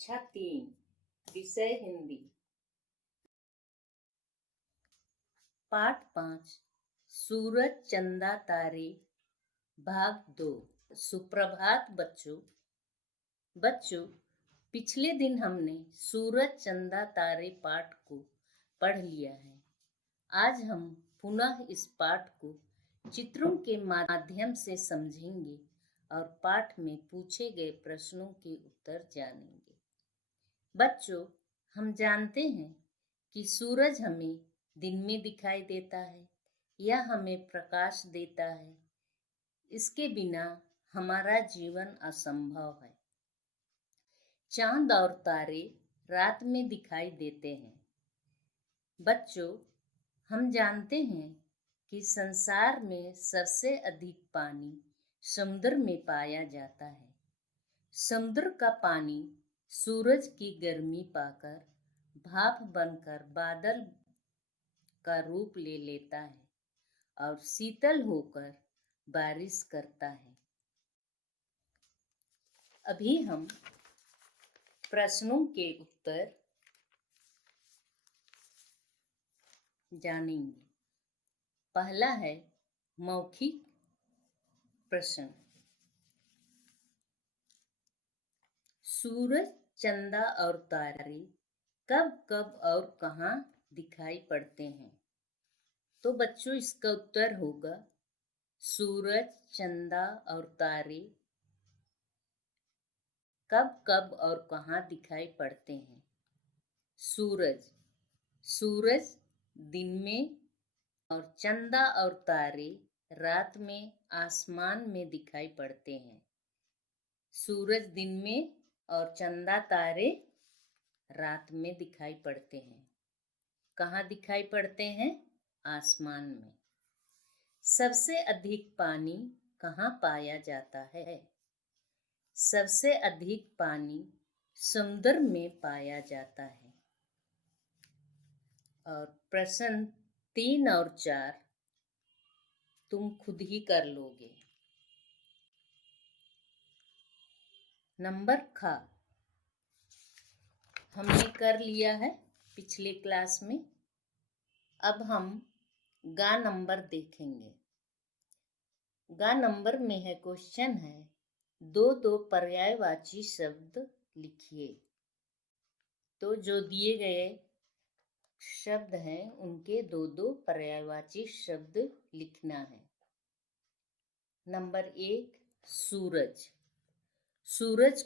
कक्षा 3 विषय हिंदी। पाठ 5 सूरज चंदा तारे भाग 2। सुप्रभात बच्चों, पिछले दिन हमने सूरज चंदा तारे पाठ को पढ़ लिया है। आज हम पुनः इस पाठ को चित्रों के माध्यम से समझेंगे और पाठ में पूछे गए प्रश्नों के उत्तर जानेंगे। बच्चों, हम जानते हैं कि सूरज हमें दिन में दिखाई देता है या हमें प्रकाश देता है। इसके बिना हमारा जीवन असंभव है। चांद और तारे रात में दिखाई देते हैं। बच्चों, हम जानते हैं कि संसार में सबसे अधिक पानी समुद्र में पाया जाता है। समुद्र का पानी सूरज की गर्मी पाकर भाप बनकर बादल का रूप ले लेता है और शीतल होकर बारिश करता है। अभी हम प्रश्नों के उत्तर जानेंगे। पहला है मौखिक प्रश्न। सूरज, चंदा और तारे कब कब और कहाँ दिखाई पड़ते हैं? तो बच्चों, इसका उत्तर होगा सूरज, चंदा और तारे कब कब और कहाँ दिखाई पड़ते हैं। सूरज दिन में और चंदा और तारे रात में आसमान में दिखाई पड़ते हैं। सूरज दिन में और चंदा तारे रात में दिखाई पड़ते हैं। कहाँ दिखाई पड़ते हैं? आसमान में। सबसे अधिक पानी कहाँ पाया जाता है? सबसे अधिक पानी समुद्र में पाया जाता है। और प्रश्न 3 और 4 तुम खुद ही कर लोगे। नंबर खा हमने कर लिया है पिछले क्लास में। अब हम गा नंबर देखेंगे। गा नंबर में है, क्वेश्चन है, दो पर्यायवाची शब्द लिखिए। तो जो दिए गए शब्द हैं उनके दो पर्यायवाची शब्द लिखना है। नंबर 1 सूरज। सूरज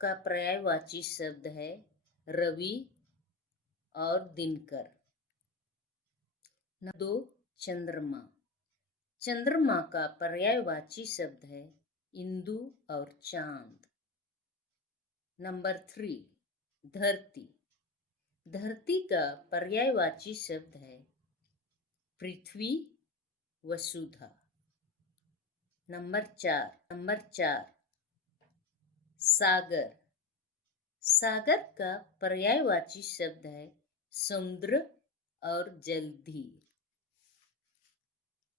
का पर्यायवाची शब्द है रवि और दिनकर। नंबर 2 चंद्रमा। चंद्रमा का पर्यायवाची शब्द है इंदु और चांद। नंबर 3 धरती। धरती का पर्यायवाची शब्द है पृथ्वी, वसुधा। नंबर 4 सागर। सागर का पर्यायवाची शब्द है समुद्र और जलधि।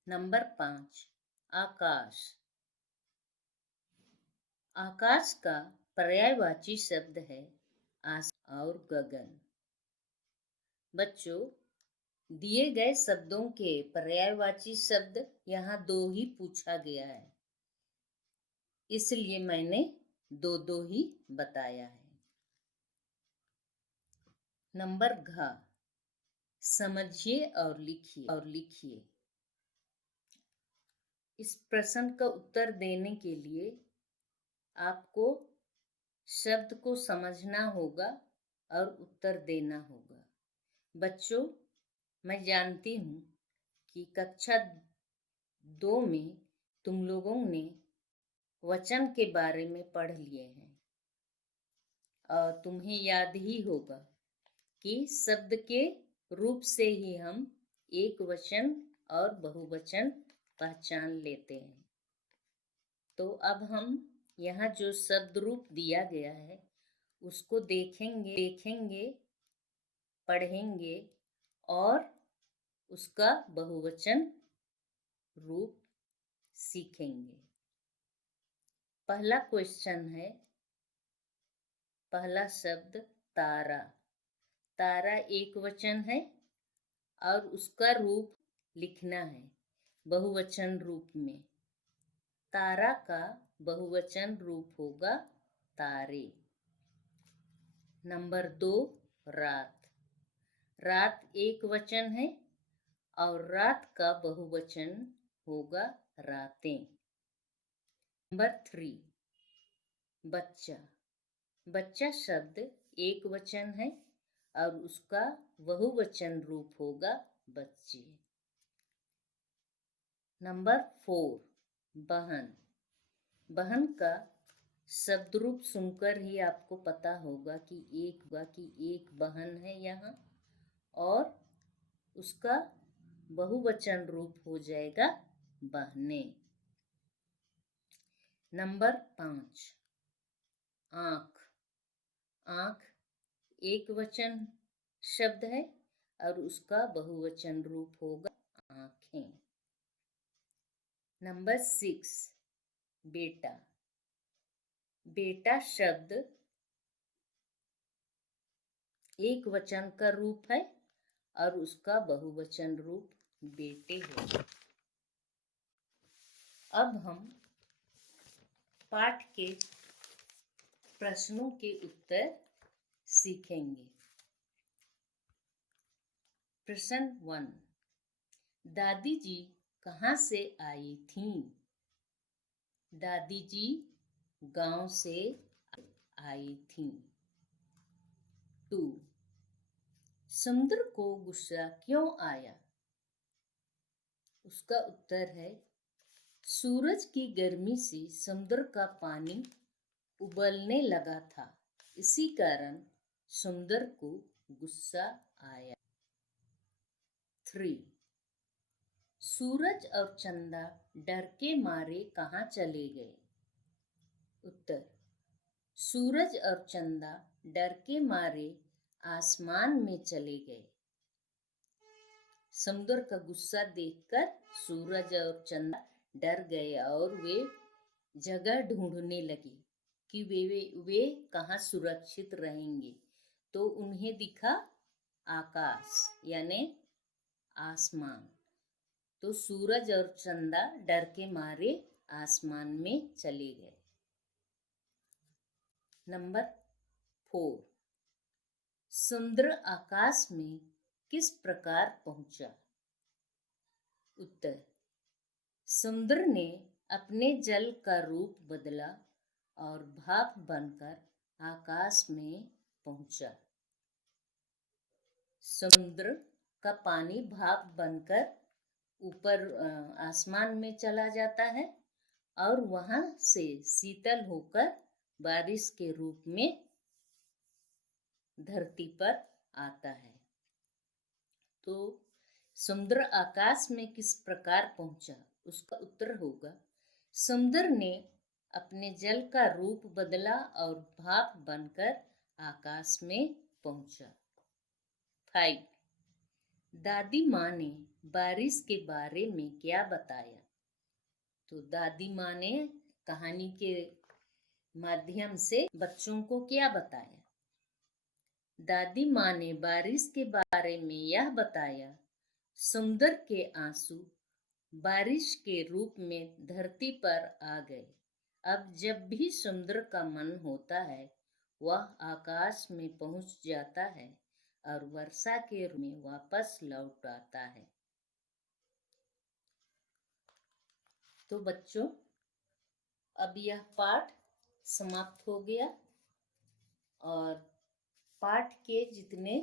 नंबर 5 आकाश। आकाश का पर्यायवाची शब्द है आसमान और गगन। बच्चों, दिए गए शब्दों के पर्यायवाची शब्द यहाँ 2 ही पूछा गया है, इसलिए मैंने 2 ही बताया है। नंबर घ समझिए और लिखिए। इस प्रश्न का उत्तर देने के लिए आपको शब्द को समझना होगा और उत्तर देना होगा। बच्चों, मैं जानती हूँ कि कक्षा 2 में तुम लोगों ने वचन के बारे में पढ़ लिए हैं और तुम्हें याद ही होगा कि शब्द के रूप से ही हम एक वचन और बहुवचन पहचान लेते हैं। तो अब हम यहाँ जो शब्द रूप दिया गया है उसको देखेंगे, पढ़ेंगे और उसका बहुवचन रूप सीखेंगे। पहला क्वेश्चन है, पहला शब्द तारा। तारा एक वचन है और उसका रूप लिखना है बहुवचन रूप में। तारा का बहुवचन रूप होगा तारे। नंबर 2, रात। रात एक वचन है और रात का बहुवचन होगा रातें। नंबर 3, बच्चा। बच्चा शब्द एक वचन है और उसका बहुवचन रूप होगा बच्चे। नंबर 4, बहन। बहन का शब्द रूप सुनकर ही आपको पता होगा कि एक बहन है यहाँ, और उसका बहुवचन रूप हो जाएगा बहनें। नंबर 5, आँख। आँख एक वचन शब्द है और उसका बहुवचन रूप होगा आँखें। नंबर 6, बेटा। बेटा शब्द एक वचन का रूप है और उसका बहुवचन रूप बेटे है। अब हम पाठ के प्रश्नों के उत्तर सीखेंगे। प्रश्न 1, दादी जी कहाँ से आई थीं? दादी जी गांव से आई थीं। 2, समुद्र को गुस्सा क्यों आया? उसका उत्तर है, सूरज की गर्मी से समुद्र का पानी उबलने लगा था, इसी कारण समुद्र को गुस्सा आया। 3, सूरज और चंदा डर के मारे कहाँ चले गए? उत्तर, सूरज और चंदा डर के मारे आसमान में चले गए। समुद्र का गुस्सा देखकर सूरज और चंदा डर गए और वे जगह ढूंढने लगे कि वे कहाँ सुरक्षित रहेंगे। तो उन्हें दिखा आकाश यानी आसमान। तो सूरज और चंदा डर के मारे आसमान में चले गए। नंबर 4, समुद्र आकाश में किस प्रकार पहुंचा? उत्तर, समुद्र ने अपने जल का रूप बदला और भाप बनकर आकाश में पहुंचा। समुद्र का पानी भाप बनकर ऊपर आसमान में चला जाता है और वहां से शीतल होकर बारिश के रूप में धरती पर आता है। तो समुद्र आकाश में किस प्रकार पहुंचा? उसका उत्तर होगा, समुद्र ने अपने जल का रूप बदला और भाप बनकर आकाश में पहुंचा। 5, दादी माँ ने बारिश के बारे में क्या बताया? तो दादी माँ ने कहानी के माध्यम से बच्चों को क्या बताया? दादी माँ ने बारिश के बारे में यह बताया, समुद्र के आंसू बारिश के रूप में धरती पर आ गए। अब जब भी समुद्र का मन होता है, वह आकाश में पहुंच जाता है और वर्षा के रूप में वापस लौट आता है। तो बच्चों, अब यह पाठ समाप्त हो गया और पाठ के जितने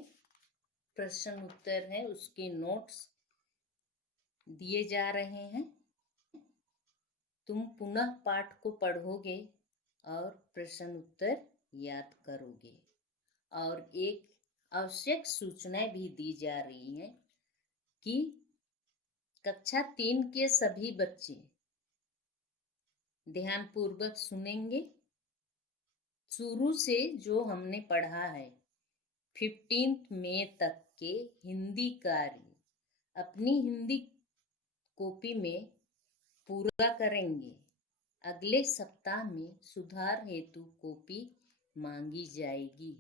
प्रश्न उत्तर हैं उसके नोट्स दिए जा रहे हैं। तुम पुनः पाठ को पढ़ोगे और प्रश्न उत्तर याद करोगे। और एक आवश्यक सूचना भी दी जा रही है कि कक्षा 3 के सभी बच्चे ध्यानपूर्वक सुनेंगे। शुरू से जो हमने पढ़ा है 15 मई तक के हिंदी कार्य अपनी हिंदी कॉपी में पूरा करेंगे। अगले सप्ताह में सुधार हेतु कॉपी मांगी जाएगी।